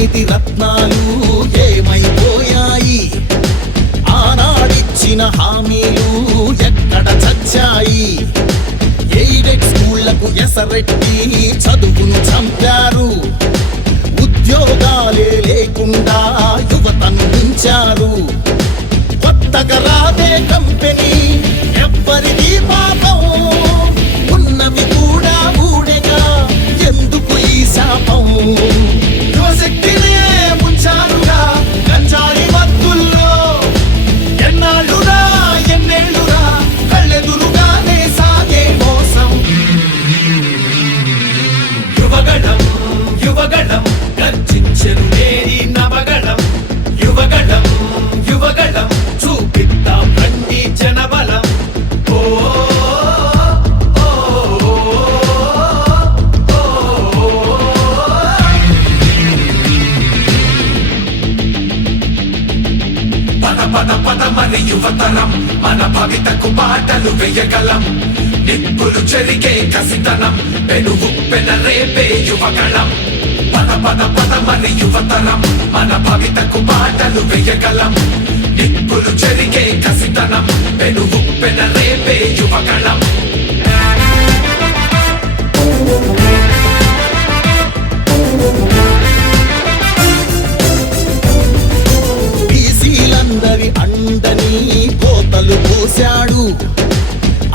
అవినీతి రత్నాలు ఏమైపోయాయి? ఆనాడిచ్చిన హామీలు ఎక్కడ చచ్చాయి? ఎయిడెడ్ స్కూళ్లకు ఎసరెట్టి చదువును చంపారు. ఉద్యోగాలే లేకుండా యువతను ఉంచారు. కొత్తగా రాదే కంపెనీ ఎవ్వరిది పాపం, ఉన్నవి కూడా ఊడెగా ఎందుకు ఈ శాపం? యువశక్తినే ముంచారుగా గంజాయి మత్తుల్లో, ఎన్నాళ్ళురా ఎన్నేళ్ళురా కళ్ళెదురుగానే సాగే మోసం. యువగణం యువగణం గర్జించెను నేరి నవగణం. యువగణం యువగణం చూపిద్దాం రండి జనబలం. పద పద పద మరి యువతరం, మన భవితకు బాటలు వేయగలం. నిప్పులు చెరిగే కసితనం, పెనుగు పెనరేపే యువగళం. పద పద పద మరి యువతరం, మన భవితకు బాటలు వేయగలం. నిప్పులు చెరిగే కసితనం, పెనుగు పెనరేపే యువగళం. బీసీలందరి అండని కోతలు పోశాడు.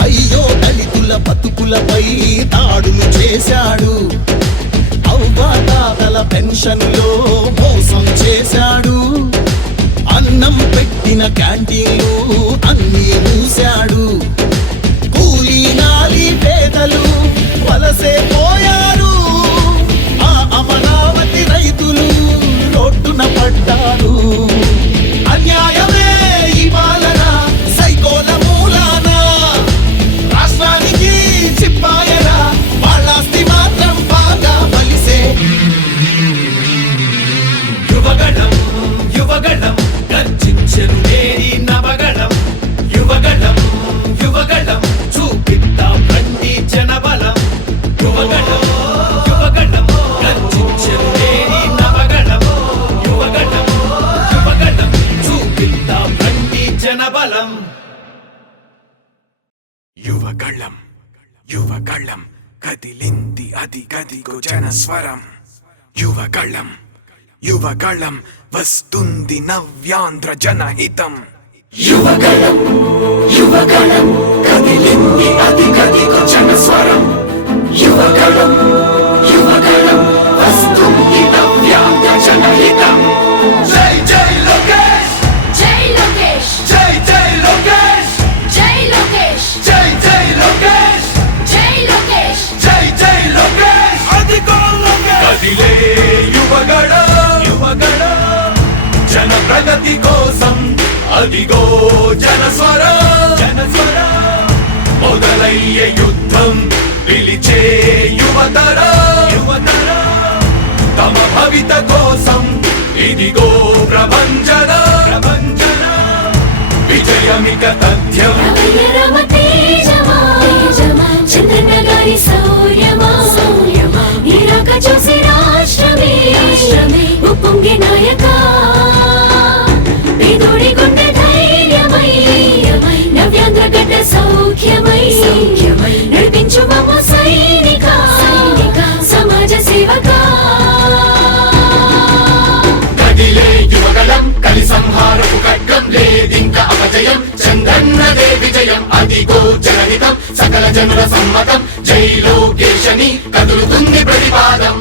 అయ్యో దళితుల బతుకులపై దాడులు చేశాడు. అవ్వాతాతల పెన్షన్లో మోసం చేశాడు. అన్నం పెట్టిన క్యాంటీన్లు అన్నీ మూశాడు. కూలీ నాలి పేదలు వలసే పోయారు. ఆ అమరావతి రైతులు రోడ్డున పడ్డారు. అన్యాయమే ఈ పాలన సైకోల మూలాన, రాష్ట్రానికి చిప్పాయరా వాళ్ళాస్తి మాత్రం బాగా బలిసే. యువగణం యువగణం గర్జించెను నేరి నవగణం. యువగణం యువగణం చూపిద్దాం రండి జనబలం. యువగణం యువగణం గర్జించెను నేరి నవగణం. యువగణం యువగణం చూపిద్దాం రండి జనబలం. యువగళం యువగళం కదిలింది అది గదిగో జనస్వరం. యువగళం యువగళం వస్తుంది నవ్యాంధ్ర జనహితం. యువగళం యువగళం కదిలింది అది గదిగో జనస్వరం. యువగళం యువగళం వస్తుంది నవ్యాంధ్ర జనహితం. జై జై లోకేష్, జై లోకేష్, జై జై లోకేష్, జై లోకేష్, జై జై లోకేష్, జై లోకేష్, జై జై లోకేష్. అదిగో లోకేష్ కదిలే యువగళం యువగళం జన ప్రగతి కోసం. అదిగో జనస్వరం జనస్వరం మొదలయ్యే యుద్ధం పిలిచే యువతరం యువతరం. తమ భవిత కోసం ఇదిగో ప్రభంజన ప్రభంజన. విజయమిక తథ్యం. రమయ్య రమ తేజమా, చంద్రన్న గారి శౌర్యమా, నీరాక చూసి రాష్ట్రమే ఉప్పొంగే నాయక. పేదోడి గుండె ధైర్యమై, నవ్యాంధ్ర గడ్డ సౌఖ్యమై, నడిపించు మమ్మ సైనిక సమాజ సేవక. కదిలే యువగళం కలి సంహారపు ఖడ్గం, లేదింక అపజయం చంద్రన్నదే విజయం. అదిగో జనహితం సకల జనుల సమ్మతం. జై లోకేశని కదులుతుంది ప్రతిపాదం.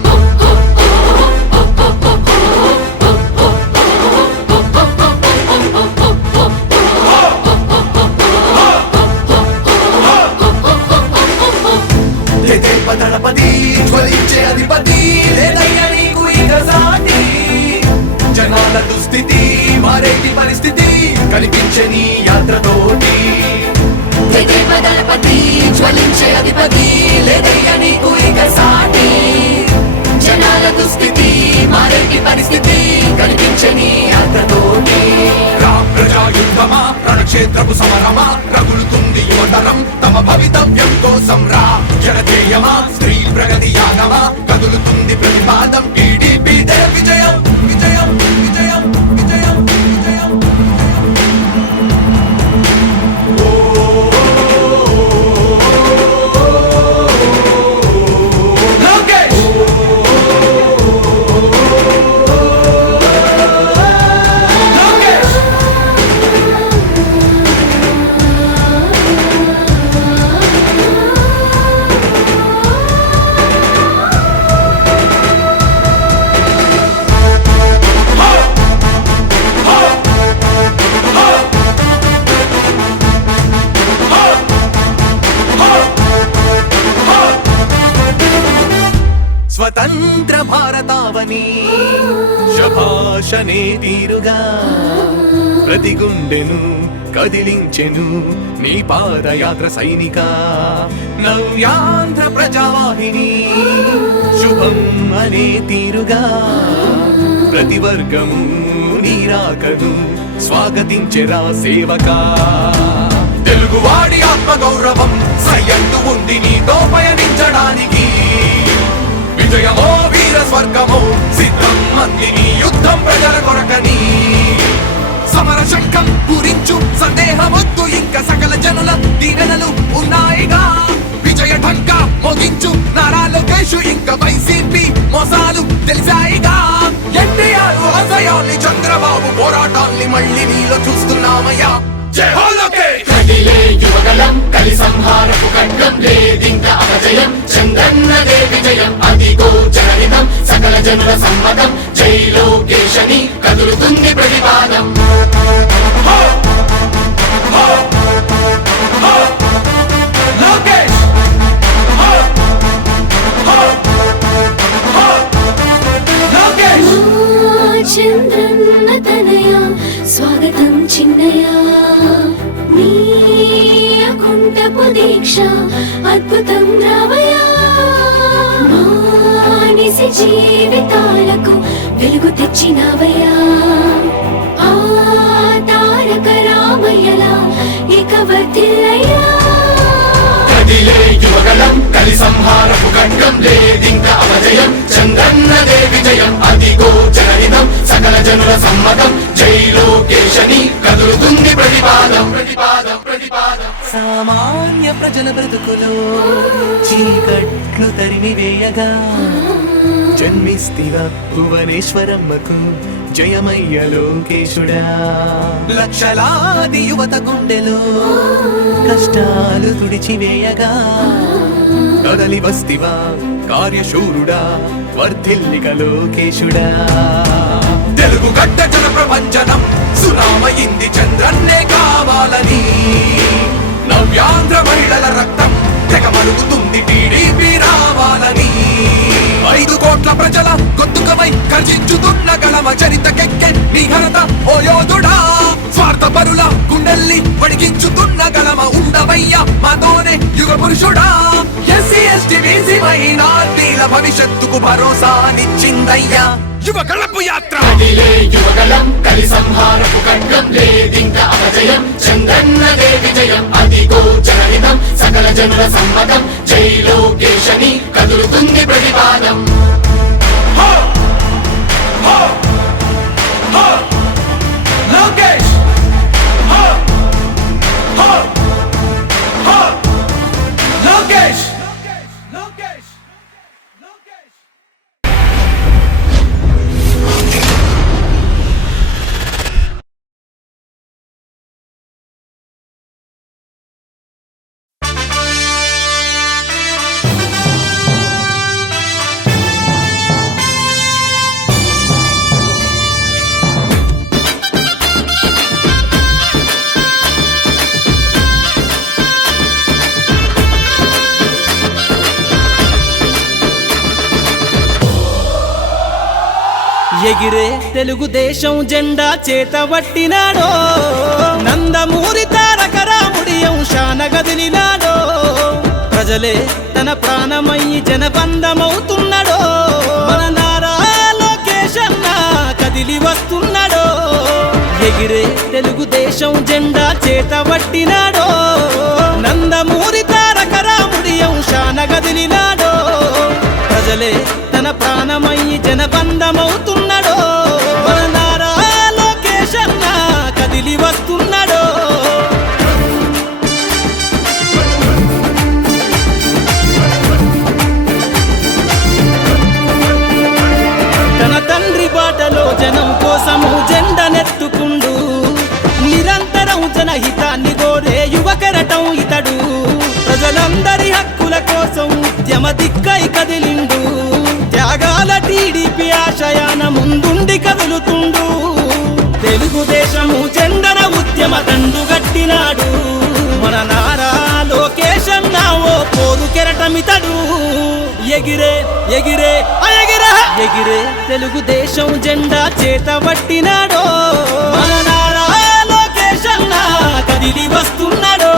దళపతి జ్వలించే అధిపతి, లేదయ్యా నీకు ఇక సాటి. జనాల దుస్థితి మారేటి పరిస్థితి కనిపించే నీ యాత్రతోటి. దళపతి జ్వలించే అధిపతి, లేదయ్యా నీకు ఇక సాటి. జనాల దుస్థితి మారేటి పరిస్థితి కనిపించే నీ యాత్రతోటి. ప్రజాయుద్ధమా రణక్షేత్రపు సమరమా, రగులుతుంది యువతరం తమ భవితవ్యం కోసం. రా జనజేయమా స్త్రీ ప్రగతి యాగమా, కదులుతుంది ప్రతిపాదం టీడీపీ విజయం. భారతావని శభాషనే తీరుగా ప్రతి గుండెను కదిలించెను నీ పాదయాత్ర సైనిక నవ్యాంధ్ర ప్రజావాహిని శుభం అనే తీరుగా ప్రతి వర్గము నీరాకను స్వాగతించెరా సేవకా తెలుగువాడి ఆత్మగౌరవం సయ్యందు ఉంది నీతో పయనించడానికి విజయమో వీర స్వర్గమో సిద్ధం అందిని యుద్ధం ప్రజల కొరకని సమర శంఖం పూరించు సందేహమొద్దు ఇంకా సకల జనుల దీవెనలు ఉన్నాయిగా విజయ ఢంక మోగించు నారా లోకేష్ ఇంకా వైసీపీ మోసాలు తెలిసాయిగా ఎన్టీఆర్ ఆశయాల్ని చంద్రబాబు పోరాటాల్ని మళ్ళీ నీలో చూస్తున్నామయ్యా జై హో లోకేష్ కదిలే యువగలం కలి సంహారపు ఖడ్గం లేదింక అపజయం చంద్రన్నదే విజయం అదిగో జనహితం సకల జనుల సమ్మతం జై లోకేశని కదులుతుంది ప్రతిపాదం లోకేష్ లోకేష్ చంద్రన్న తనయ స్వాగతం చిన్నయ నీ అకుంఠపు దీక్ష అద్భుతం రావయ మానిసి జీవితాలకు వెలుగు తెచ్చినవయ్యా ఆ తారక రామయ్యలా ఇక వర్ధిల్లయ్యా కదిలే యువగలం కలి సంహారపు ఖడ్గం లేదింక అపజయం చంద్రన్నదే విజయం అదిగో జనహితం సకల జనుల సమ్మతం జై లోకేశని కదులుతుంది ప్రతిపాదం ప్రతిపాదం ప్రతిపాదం సామాన్య ప్రజల బ్రతుకులో చీకట్లు తరిమి వేయగా జన్మిస్తివ భువనేశ్వరమ్మకు జయమయ్య లోకేశుడా లక్షలాది యువత గుండెలో కష్టాలు తుడిచివేయగా కదలి వస్తివా కార్యశూరుడా వర్ధిల్లిక లోకేశుడా తెలుగు గడ్డ జన ప్రపంచనం సునామయింది చంద్రన్నే కావాలని నవ్యాంధ్ర మహిళల రక్తం తెగ మరుగుతుంది టీడీపీ రావాలని 5 కోట్ల ప్రజల గొంతుకమై గర్జించుతున్న గళమ చరితకెక్కె నీ ఘనత ఓ యోధుడా స్వార్థ పరుల గుండెల్ని వడికించుతున్న గళమ ఉండవయ్యా మాతోనే యుగ పురుషుడా ఎస్సీ ఎస్టీ బీసీ మైనార్టీల భవిష్యత్తుకు భరోసానిచ్చిందయ్యా యువ గళపు యాత్ర కదిలే యువగలం కలి సంహారపు ఖడ్గం లేదింక అపజయం చంద్రన్నదే విజయం అదిగో జనహితం సకల జనుల సమ్మతం జై లోకేశని కదులుతుంది ప్రతిపాదం లోకేష్ లోకేష్ లోకేష్ లోకేష్ ఎగిరే తెలుగుదేశం జెండా చేతబట్టినాడో నందమూరి తారక రాముడి అంశాన గదిలినాడో ప్రజలే తన ప్రాణమయ్యి జనబంధమవుతున్నాడో మన నారా లోకేష్ అన్న కదిలి వస్తున్నాడో ఎగిరే తెలుగుదేశం జెండా చేతబట్టినాడో నందమూరి తారక రాముడి అంశాన గదిలినాడో ప్రజలే తన ప్రాణమయ్యి జనబంధమవుతున్నాడో మన నారా లోకేష్ అన్న కదిలి వస్తున్నాడో తన తండ్రి బాటలో జనం కోసము జెండనెత్తుకుండు నిరంతరం జనహితాన్ని కోరే యువకరటం ఇతడు ప్రజలందరి హక్కుల కోసం ఉద్యమ దిక్కై కదిలిండు త్యాగాల టీడీపీ ఆశయాన ముందుండి కదులుతుండు తెలుగుదేశము జెండన ఉద్యమ దండు గట్టినాడు మన నారా లోకేష్ అన్న ఓ పోరు కెరటమితడు ఎగిరే ఎగిరే ఎగిరే ఎగిరే తెలుగుదేశం జెండా చేతబట్టినాడో మన నారా లోకేష్ అన్న కదిలి వస్తున్నాడో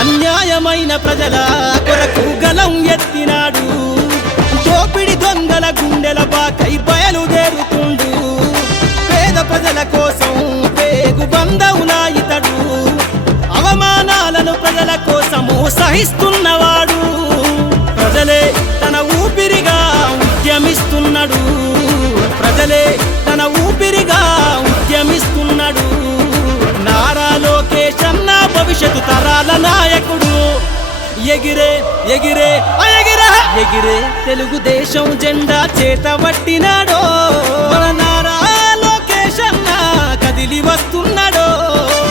అన్యాయమైన ప్రజల కొరకు గలం ఎత్తినాడు దోపిడి దొంగల గుండెల బాకై బయలుదేరుతుండు పేద ప్రజల కోసం పేగు బంధవులా ఇతడు అవమానాలను ప్రజల కోసము సహిస్తున్నవాడు ప్రజలే తన ఊపిరిగా ఉద్యమిస్తున్నాడు ప్రజలే తన ఊపిరిగా ఉద్యమిస్తున్నాడు నారా లోకేష్ అన్న భవిష్యత్తు తరాల నాయకుడు ఎగిరే ఎగిరే ఎగిరే ఎగిరే తెలుగుదేశం జెండా చేతబట్టినాడో మన నారా లోకేష్ అన్న కదిలి వస్తున్నాడో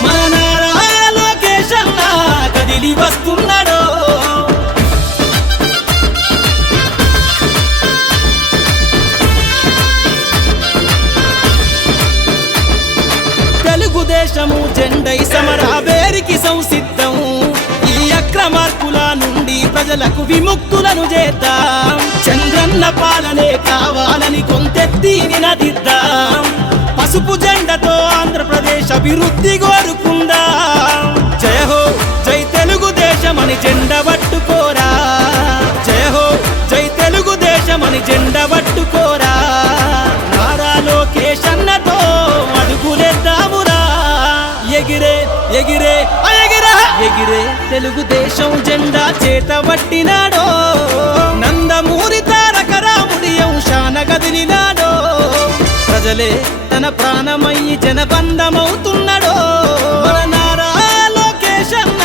మన నారా లోకేష్ అన్న కదిలి వస్తున్నాడో తెలుగుదేశము జెండై సమరావేరికి సంసిద్ధం ఈ అక్రమార్కుల నుండి ప్రజలకు విముక్తులను చేద్దాం చంద్రన్న పాలనే కావాలని కొంతెత్తి నినదిద్దాం పసుపు జెండతో ఆంధ్రప్రదేశ్ అభివృద్ధి కోరుకుందాం జయ హో జై తెలుగుదేశం అని జెండ పట్టుకోరా జయ హో జై తెలుగుదేశం అని జెండ పట్టుకోరా నారా లోకేష్ అన్నతో అడుగులేద్దామురా ఎగిరే ఎగిరే ఎగిరే ఎగిరే తెలుగుదేశం జెండా చేతబట్టినాడో నందమూరి తారక రాముడి అంశాన కదిలినాడో ప్రజలే తన ప్రాణమయ్యి జనబంధమవుతున్నాడో మన నారా లోకేష్ అన్న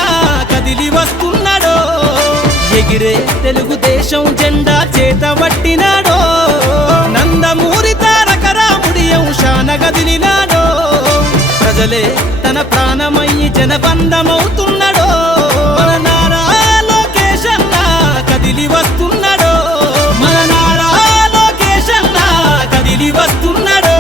కదిలి వస్తున్నాడో ఎగిరే తెలుగుదేశం జెండా చేతబట్టినాడో నందమూరి తారక రాముడి అంశాన కదిలినాడో ప్రజలే తన ప్రాణమయ్యి జనబంధమవుతున్నాడో మన నారా లోకేష్ అన్న కదిలి వస్తున్నాడో మన నారా లోకేష్ అన్న కదిలి వస్తున్నాడో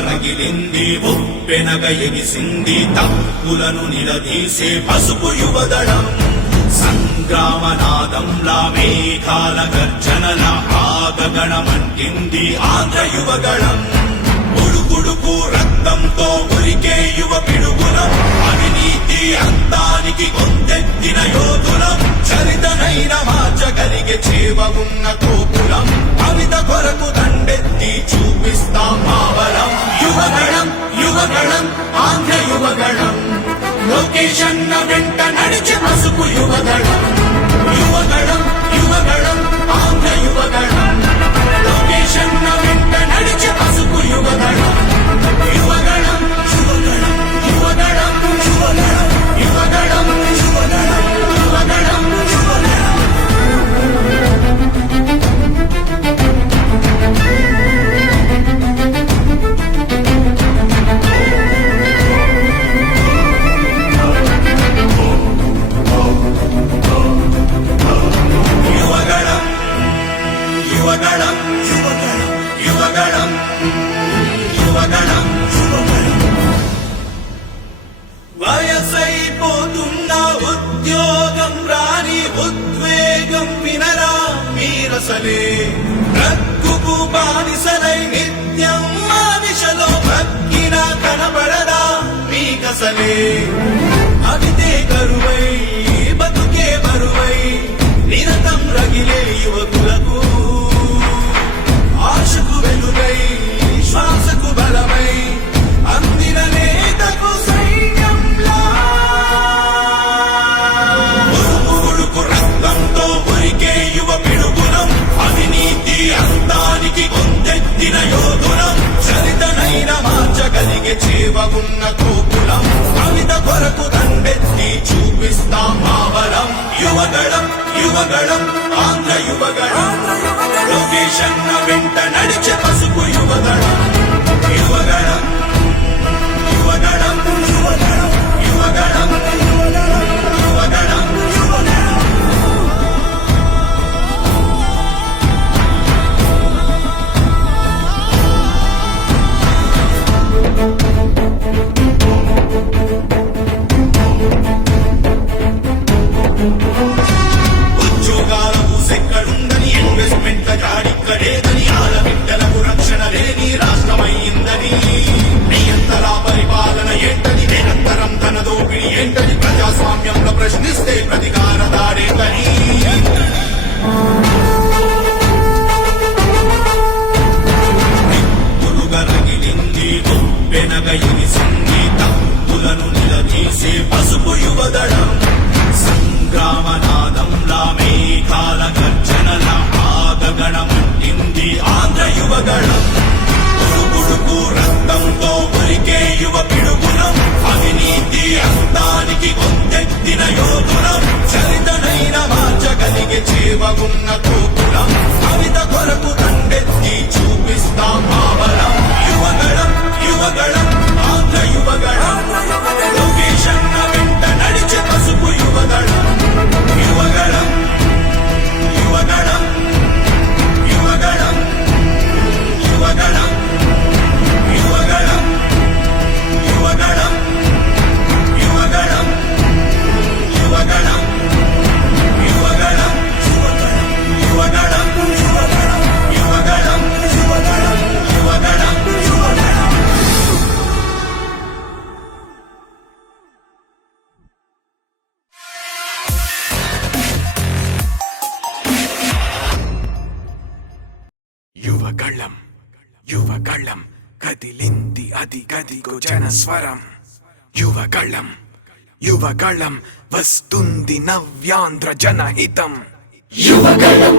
రగిలింది ఉప్పెనగ ఎగిసింది తప్పులను నిలదీసే పసుపు యువదళం సంగ్రామనాదంలా మేఘాల గర్జనల ఆగగణమంటింది ఆంధ్ర యువగళం ఉడుకుడుకు రక్తంతో ఉరికే యువ పిడుగులం అవినీతి అంతానికి గొంతెత్తిన యోధులం చరితనైన మార్చగలిగే చేవ ఉన్న కోపులం అమిత కొరకు దండెత్తి చూపిస్తాం మావలం యువగళం యువగళం ఆంధ్ర యువగళం లోకేష్ అన్న వెంట నడిచే పసుపు యువగళం యువగళం యువగళం ఆంధ్ర యువగళం లోకేష్ అన్న వెంట నడిచే పసుపు యువగళం యువగళం యువగళం యువగళం యువగళం యువగళం యువగళం యువగళం యువగళం వయసైపోతున్న ఉద్యోగం రాని ఉద్వేగం వినరా మీరసలే రక్కుకు బానిసలై నిత్యం మానిషలో భక్కిన కనబడరా మీకసలే అవితే కరువై బతుకే బరువై నిరతం రగిలే యువకులకు ఆశకు వెలుగై శ్వాసకు బలమై అందిన నేతకు సైన్యంలా ఉడుకు రక్తంతో ఉరికే యువ పిడుగులం అవినీతి అంతానికి గొంతెత్తిన యోధులం చరితనైన మార్చగలిగే చేవ ఉన్న కోపులం అమిత కొరకు దండెత్తి చూపిస్తాం మావలం యువగళం యువగళం ఆంధ్ర యువగళం లొకేషన్ వెంట నడిచే పసుపు యువగళం యువగళం యువగళం యువగళం యువగళం యువగళం ఉద్యోగాల ఊసెక్కడుందని ఇన్వెస్ట్మెంట్ల జాడిక్కడేదని ఆడబిడ్డలకు రక్షణ లేని రాష్ట్రమైందని నియంతర పరిపాలన ఏంటని నిరంతరం ధన దోపిడీ ఏంటని ప్రజాస్వామ్యంలో ప్రశ్నిస్తే ప్రతికార దాడేంటని పురుగరగిలింది వెనగయిని సంగీతం పులను నిలదీసే పసుపు యువదళం సంగ్రామనాదంలా మేఘాల గర్జనల ఆగగణమంటింది ఆంధ్ర యువగళం ఉడుకు రక్తంతో ఉరికే యువ పిడుగులం అవినీతి అంతానికి కొందెత్తిన యోధులం చరితనైన మార్చగలిగే చేవగున్న తోపులం కవిత కొరకు దండెత్తి చూపిస్తాం భావలం యువగళం యువగళం ఆంధ్ర యువగళం లొకేషన్ వెంట నడిచే పసుపు యువగళం యువగళం యువగళం యువగళం యువగళం యువగళం యువగళం యువగళం యువగళం యువగళం యువగళం యువగళం యువగళం యువగళం యువగళం యువగళం కదిలింది అది గదిగో జనస్వరం యువగళం యువగళం వస్తుంది నవ్యాంధ్ర జనహితం యువగళం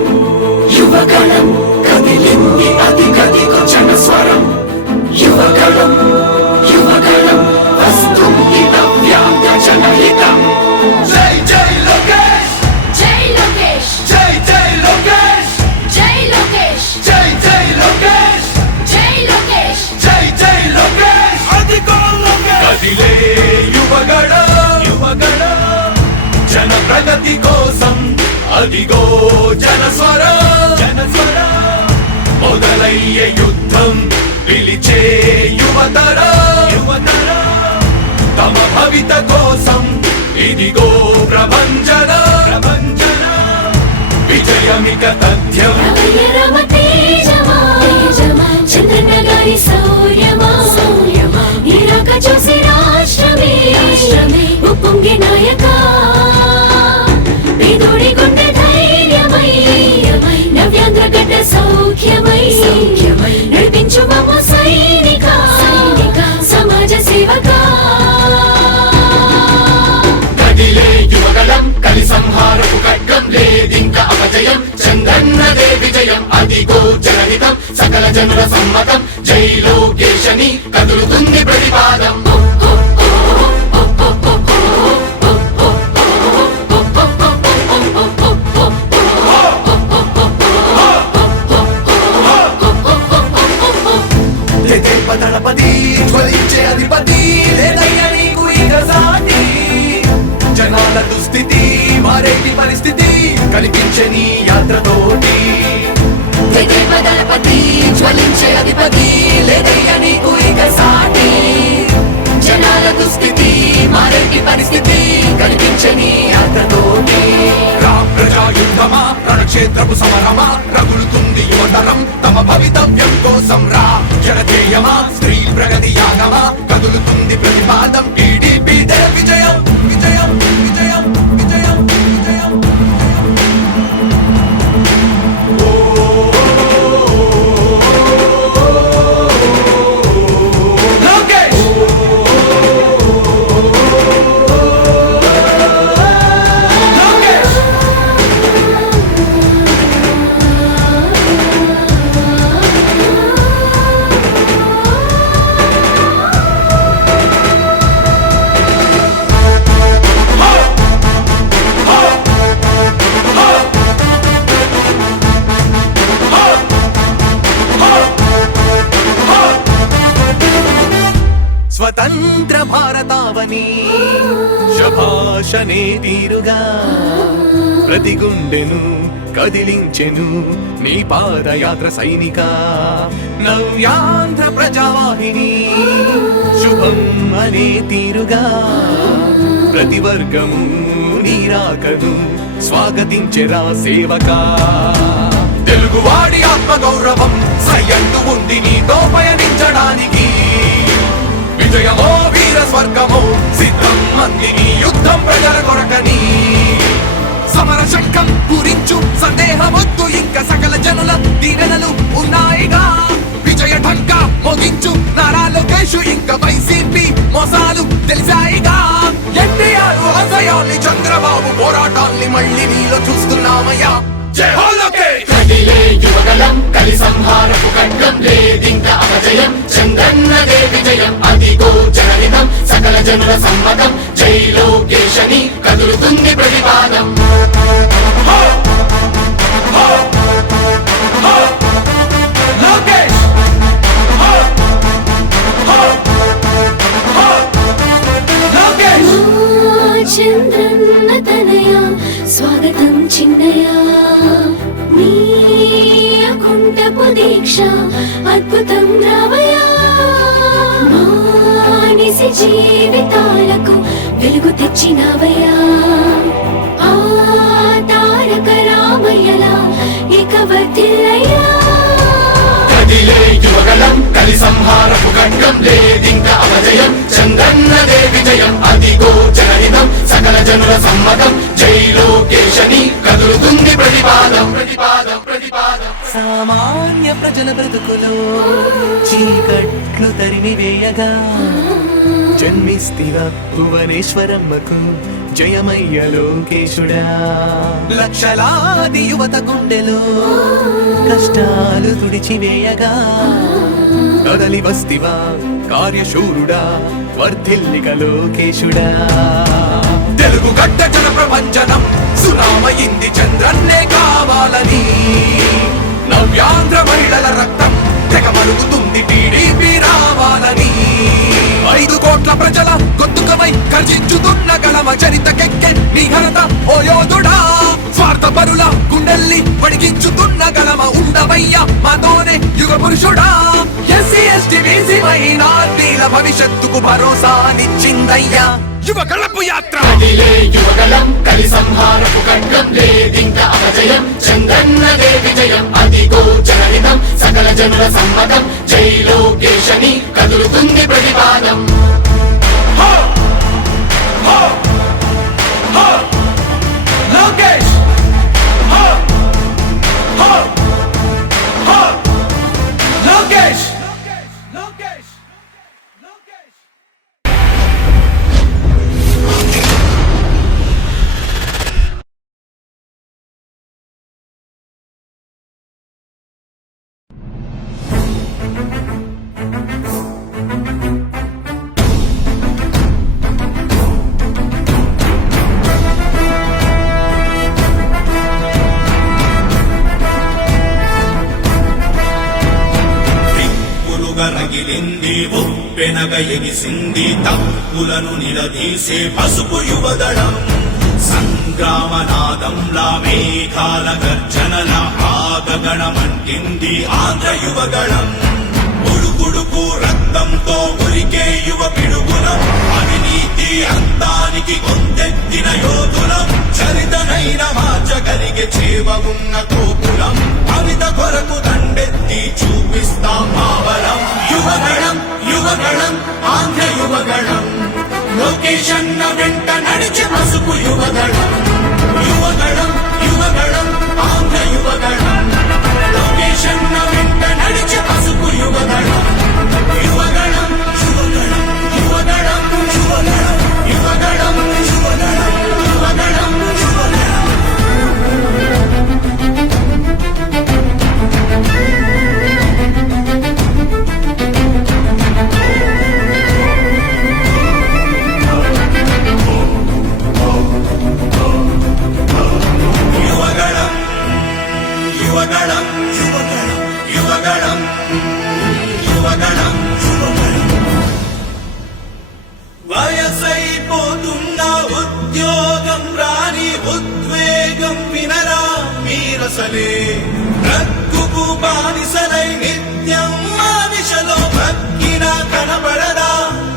యువగళం కదిలింది అది గదిగో జనస్వరం యువగళం యువగళం వస్తుంది నవ్యాంధ్ర జనహితం జై జై లోకేష్ జై లోకేష్ జై జై లోకేష్ జై లోకేష్ జై జై లోకేష్ జై లోకేష్ జై జై లోకేష్ అధికో లోకేష్ కదిలే యువగళ యువగళ జన ప్రగతి కోసం అదిగో జనస్వర జనస్వర మొదలయ్యే యుద్ధం పిలిచే యువతర యువతర తమ భవిత కోసం ఇదిగో ప్రభంజన ప్రభంజన విజయమిక తథ్యం రమయ రమ తేజమా చంద్రన్న గారి శౌర్యమా నీరాక చూసి రాష్ట్రమే ఉప్పొంగే నాయక పేదోడి గుండె ధైర్యమై నవ్యాంధ్ర గడ్డ సౌఖ్యమై నడిపించు మమ్మ సైనిక సమాజ సేవక కదిలే యువగళం కలి సంహారపు ఖడ్గం లేదింక అపజయం చంద్రన్నదే విజయం అదిగో జనహితం సకల జనుల సమ్మతం జై లోకేశని కదులుతుంది ప్రతిపాదం దళపతి జ్వలించే అధిపతి లేదయ్య నీకు ఇక సాటి జనాల దుస్థితి మారేటి పరిస్థితి కనిపించే నీ యాత్రతోటి దళపతి జ్వలించే అధిపతి లేదయ్య నీకు ఇక సాటి జనాల దుస్థితి మారేటి పరిస్థితి కనిపించే నీ యాత్రతోటి రా ప్రజాయుద్ధమా రణక్షేత్రపు సమరమా రగులుతుంది యువతరం తమ భవితవ్యం కోసం రా జనజేయమా స్త్రీ ప్రగతి యాగమా కదులుతుంది ప్రతిపాదం టీడీపీ విజయం విజయం విజయం విజయం విజయం లోకేష్ లోకేష్ ఘోషనే తీరుగా ప్రతి గుండెను కదిలించెను నీ పాదయాత్ర సైనిక నవ్యాంధ్ర ప్రజావాహిని శుభం అనే తీరుగా ప్రతి వర్గము నీరాకను స్వాగతించెరా సేవకా తెలుగువాడి ఆత్మగౌరవం సయ్యంటూ ఉంది నీతో పయనించడానికి విజయమో వీర స్వర్గమో సిద్ధం మందిని యుద్ధం ప్రజల కొరకని సమర శంఖం పూరించు సందేహమొద్దు ఇంకా సకల జనుల దీవెనలు ఉన్నాయిగా విజయ ఢంక మోగించు నారా లోకేషు ఇంకా వైసీపీ మోసాలు తెలిసాయిగా ఎన్టీఆర్ ఆశయాల్ని చంద్రబాబు పోరాటాల్ని మళ్ళీ నీలో చూస్తున్నామయ్యా జై హో లోకేష్ కదిలే యువగలం కలి సంహారపు ఖడ్గం లేదింక అపజయం చంద్రన్నదే విజయం అదిగో జనహితం సకల జనుల సమ్మతం జై లోకేశని కదులుతుంది ప్రతిపాదం లోకేష్ లోకేష్ చంద్రన్న తనయ స్వాగతం చిన్నయ నీ అకుంఠపు దీక్ష అద్భుతం రావయా మానిసి జీవితాలకు వెలుగు తెచ్చినవయా ఆ తారక రామయ్యలా ఇక వర్ధిల్లయ్యా కదిలే యువగలం కలి సంహారపు ఖడ్గం లేదింక అపజయం చంద్రన్నదే విజయం అదిగో జనహితం సకల జనుల సమ్మతం జై లోకేశని కదులుతుంది ప్రతిపాదం ప్రతిపాదం ప్రతిపాదం సామాన్య ప్రజల బ్రతుకులో చీకట్లు తరిమి వేయగా జన్మిస్తివా భువనేశ్వరమ్మకు జయమయ్య లోకేశుడా లక్షలాది యువత గుండెలో కష్టాలు తుడిచివేయగా కదలి వస్తివా కార్యశూరుడా వర్ధిల్లిక లోకేశుడా తెలుగు గడ్డ జన ప్రపంచనం సునామయింది చంద్రన్నే కావాలని నవ్యాంధ్ర మహిళల రక్తం తెగమరుగుతుంది టీడీపీ రావాలని 5 కోట్ల ప్రజల గొంతుకమై గర్జించుతున్న గళమ చరితకెక్కె నీ ఘనత ఓ యోధుడా స్వార్థ పరుల గుండెల్ని వడిగించుతున్న గళమ ఉండవయ్యా మాతోనే యుగ పురుషుడా ఎస్సీ ఎస్టీ బీసీ మైనార్టీల భవిష్యత్తుకు భరోసానిచ్చిందయ్యా యువ గళపు యాత్ర కదిలే యువగలం కలి సంహారపు ఖడ్గం లేదింక అపజయం చంద్రన్నదే విజయం అదిగో జనహితం సకల జనుల సమ్మతం జై లోకేశని కదులుతుంది ప్రతిపాదం హో హో హో లోకేష్ హో హో హో లోకేష్ లోకేష్ లోకేష్ రగిలింది ఉప్పెనగ ఎగిసింది తప్పులను నిలదీసే పసుపు యువదళం సంగ్రామనాదంలా మేఘాల గర్జనల ఆగగణమంటింది ఆంధ్ర యువగళం ఉడుకుడుకు రక్తంతో ఉరికే యువ పిడుగులం అవినీతి అంతానికి కొందెత్తిన యోధులం చరితనైన మార్చగలిగే చేవ ఉన్న కోపులం అమిత కొరకు దండెత్తి చూపిస్తాం మావలం యువగణం యువగణం ఆంధ్ర యువగణం లోకేశన్న వెంట నడిచి పసుపు యువగణం యువగణం యువగణం ఆంధ్ర యువగణం లోకేశన్న వెంట నడిచి పసుపు యువగణం యువగణం యువగణం యువగణం యువగణం యువగణం యువగణం యువగణం యువగణం కసలే రక్కుకు బానిసలై నిత్యం మానిషలో భక్కిన కనబడదా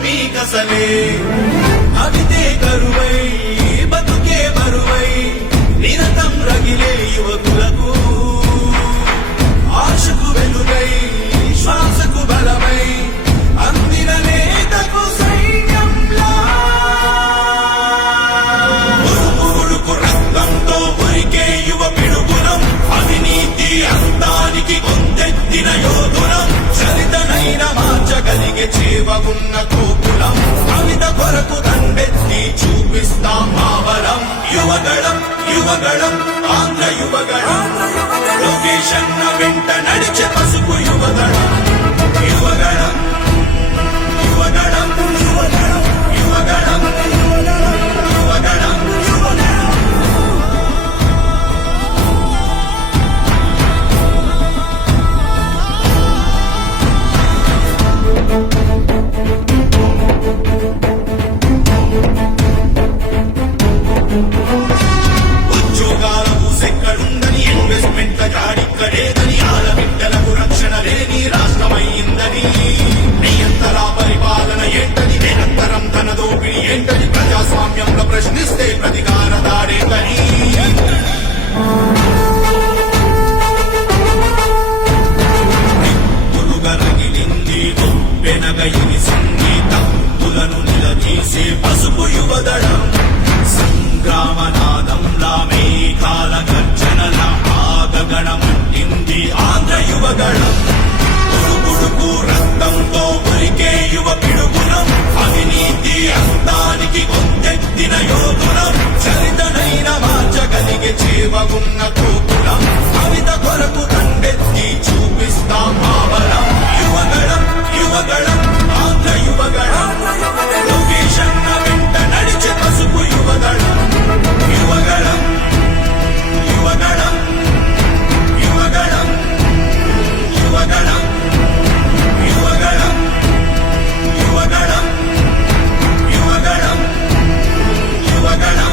మీ కసలే అవితే కరువై బతుకే బరువై నిరతం రగిలే యువకులకు ఆశకు వెలుగై శ్వాసకు బలమై అందిన నేతకు సైన్యంలా ఉరుకు రక్తంతో ఉరికే యువ పిడుగులం అవినీతి అంతానికి కొందెత్తిన యోధులం చరితనైన మార్చగలిగే చేవగున్న కోకులం కవిత కొరకు దండెత్తి చూపిస్తాం మావరం యువగళం యువగళం ఆంధ్ర యువగళం లొకేషన్ వెంట నడిచే పసుపు యువగళం యువగళం యువగళం యువగళం యువగళం యువగళం ఉద్యోగాల ఊసెక్కడుందని ఇన్వెస్ట్మెంట్ల జాడిక్కడేదని ఆడబిడ్డలకు రక్షణ లేని రాష్ట్రమైందని నియంతర పరిపాలన ఏంటని నిరంతరం తన దోపిడి ఏంటని ప్రజాస్వామ్యంలో ప్రశ్నిస్తే ప్రతికార దాడేంటని రగిలింది వెనగయిని సంగీతం తులను నిలదీసే పసుపు యువదళం సంగ్రామనాదంలా మేఘాల గర్జనల ఆగగణమంటింది ఆంధ్ర యువగళం ఉడుకు రక్తంతో ఉరికే యువ పిడుగులం అవినీతి అంతానికి కొందెత్తిన యోధులం చరితనైన మార్చగలిగే చేవగున్న కోకులం కవిత కొరకు దండెత్తి చూపిస్తాం మావరం యువగళం యువగళం ఆంధ్ర యువగళం లొకేషన్ వెంట నడిచే పసుపు యువగళం యువగళం యువగళం యువగళం యువగళం యువగళం యువగళం యువగళం యువగళం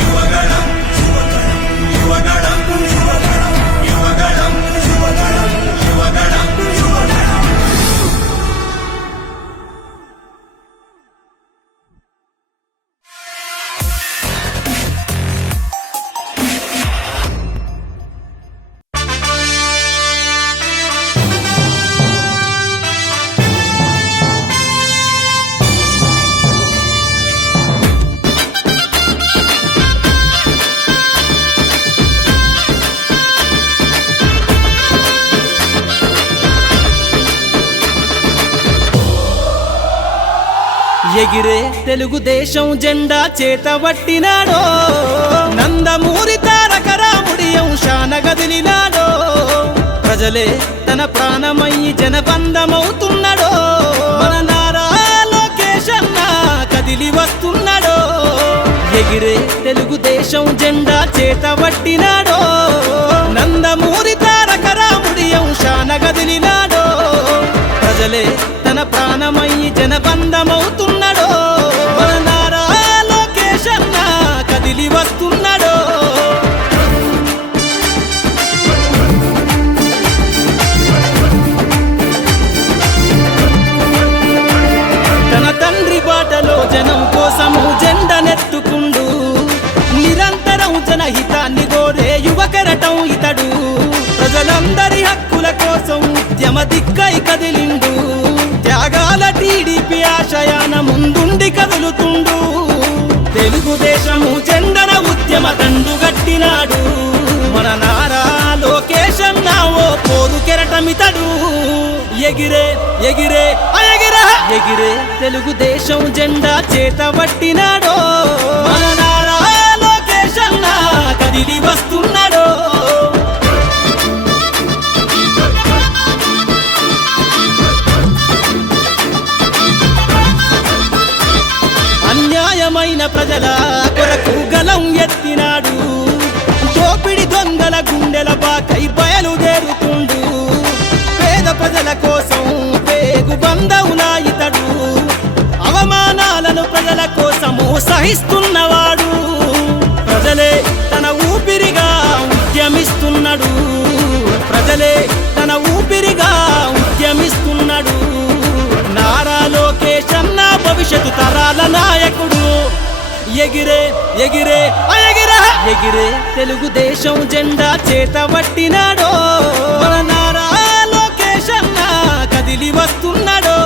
యువగళం యువగళం యువగళం యువగళం యువగళం ఎగిరే తెలుగుదేశం జెండా చేతబట్టినాడో నందమూరి తారక రాముడి అంశాన గదిలినాడో ప్రజలే తన ప్రాణమయ్యి జనబంధమవుతున్నాడో మన నారా లోకేష్ అన్న కదిలి వస్తున్నాడో ఎగిరే తెలుగుదేశం జెండా చేతబట్టినాడో నందమూరి తారక రాముడి అంశాన గదిలినాడో ప్రజలే తన ప్రాణమయ్యి జనబంధమవుతున్నాడో మన నారా లోకేష్ అన్న కదిలి వస్తున్నాడో తన తండ్రి బాటలో జనం కోసము జెండనెత్తుకుండు నిరంతరం జనహితాన్ని కోరే యువకరటం ఇతడు ప్రజలందరి హక్కుల కోసం ఉద్యమ దిక్కై కదిలిండు త్యాగాల టీడీపీ ఆశయాన ముందుండి కదులుతుండు తెలుగుదేశము జెండన ఉద్యమ దండు గట్టినాడు మన నారా లోకేష్ అన్న ఓ పోరు కెరటమితడు ఎగిరే ఎగిరే ఎగిరే ఎగిరే తెలుగుదేశం జెండా చేతబట్టినాడో మన నారా లోకేష్ అన్న కదిలి వస్తున్నాడో అన్యాయమైన ప్రజల కొరకు గలం ఎత్తినాడు దోపిడి దొంగల గుండెల బాకై బయలుదేరుతుండు పేద ప్రజల కోసం పేగు బంధవులా ఇతడు అవమానాలను ప్రజల కోసము సహిస్తున్నవాడు ప్రజలే తన ఊపిరిగా ఉద్యమి తరాల నాయకుడు ఎగిరే ఎగిరే ఎగిరే ఎగిరే తెలుగుదేశం జెండా చేత పట్టినాడో మన నారా లోకేష్ అన్న కదిలి వస్తున్నాడో.